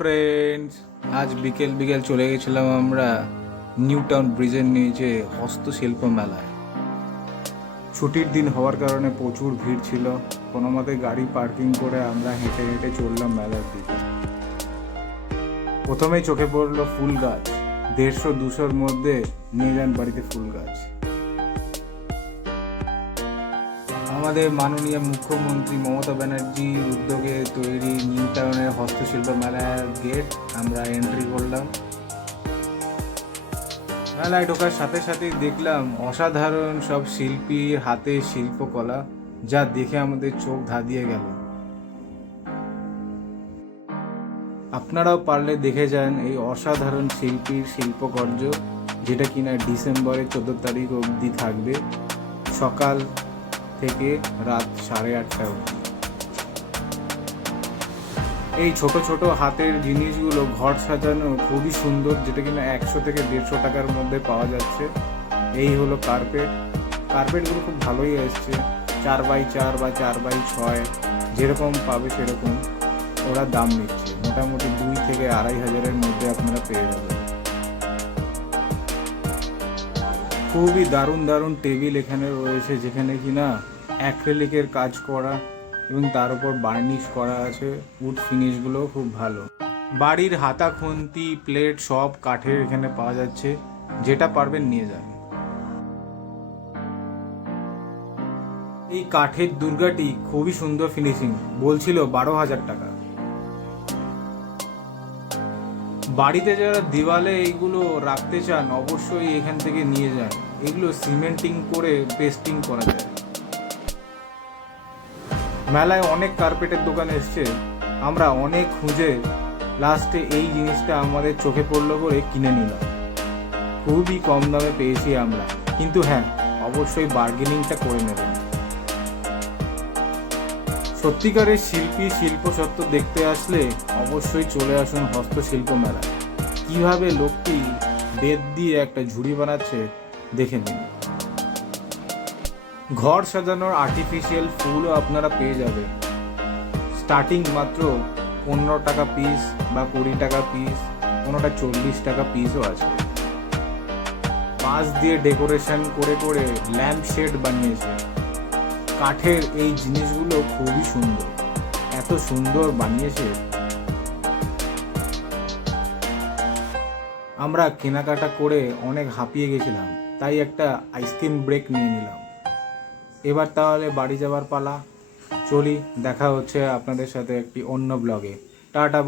Friends, আজ বিকেল বিকেল চলে গেছিলাম আমরা নিউ টাউন ব্রিজের নিচে হস্তশিল্প মেলায়। ছুটির দিন হওয়ার কারণে প্রচুর ভিড় ছিল। কোনো মতে গাড়ি পার্কিং করে আমরা হেঁটে হেঁটে চললাম মেলার দিকে। প্রথমেই চোখে পড়লো ফুল গাছ। 150-200-র মধ্যে নিয়ে যান বাড়িতে ফুল গাছ। আমাদের মাননীয় মুখ্যমন্ত্রী মমতা ব্যানার্জির উদ্যোগে তৈরি নিউ টাউনের হস্তশিল্প মেলার গেট আমরা এন্ট্রি করলাম। মেলায় ঢোকার সাথে সাথেই দেখলাম অসাধারণ সব শিল্পীর হাতে শিল্পকলা, যা দেখে আমাদের চোখ ধাঁধিয়ে গেল। আপনারাও পারলে দেখে যান এই অসাধারণ শিল্পীর শিল্পকর্য, যেটা কিনা ডিসেম্বরের 14 তারিখ অবধি থাকবে, সকাল থেকে রাত 8:30 অবধি। এই ছোট ছোট হাতের জিনিসগুলো ঘর সাজানো খুবই সুন্দর, যেটা কিনা 100 থেকে 150 টাকার মধ্যে পাওয়া যাচ্ছে। এই হলো কার্পেটগুলো খুব ভালোই এসছে, 4x4 বা 4x6 যেরকম পাবে সেরকম ওরা দাম নিচ্ছে। মোটামুটি 2 থেকে 2.5 হাজারের মধ্যে আপনারা পেয়ে যাবেন। খুবই দারুণ দারুণ টেবিল এখানে রয়েছে, যেখানে কিনা অ্যাক্রিলিকের কাজ করা এবং তার উপর বার্নিশ করা আছে। উড ফিনিশগুলো খুব ভালো। বাড়ির হাতা খুন্তি প্লেট সব কাঠের এখানে পাওয়া যাচ্ছে, যেটা পারবেন নিয়ে যান। এই কাঠের দুর্গাটি খুবই সুন্দর ফিনিশিং, বলছিল 12,000 টাকা। বাড়িতে যারা দেওয়ালে এইগুলো রাখতে চান অবশ্যই এখান থেকে নিয়ে যান। এগুলো সিমেন্টিং করে পেস্টিং করা যায়। মেলায় অনেক কার্পেটের দোকান এসছে, আমরা অনেক খুঁজে লাস্টে এই জিনিসটা আমাদের চোখে পড়লো বলে কিনে নিলাম। খুবই কম দামে পেয়েছি আমরা, কিন্তু হ্যাঁ, অবশ্যই বার্গেনিংটা করে নেবেন। সত্যিকারের শিল্পী শিল্পসত্ত্ব দেখতে আসলে অবশ্যই চলে আসুন হস্তশিল্প মেলা। কিভাবে লোকটি বেত দিয়ে একটা ঝুড়ি বানাচ্ছে দেখে নিন। ঘর সাজানোর আর্টিফিশিয়াল ফুলও আপনারা পেয়ে যাবেন। স্টার্টিং মাত্র 15 টাকা পিস বা 20 টাকা পিস, কোনোটা 40 টাকা পিসও আছে। বাঁশ দিয়ে ডেকোরেশন করে করে ল্যাম্প শেড বানিয়েছে। কাঠের এই জিনিসগুলো খুবই সুন্দর, এত সুন্দর বানিয়েছে। আমরা কেনাকাটা করে অনেক হাঁপিয়ে গেছিলাম, তাই একটা আইসক্রিম ব্রেক নিয়ে নিলাম। এবার তাহলে বাড়ি যাবার পালা। চলি, দেখা হচ্ছে আপনাদের সাথে একটি অন্য ব্লগে। টাটা।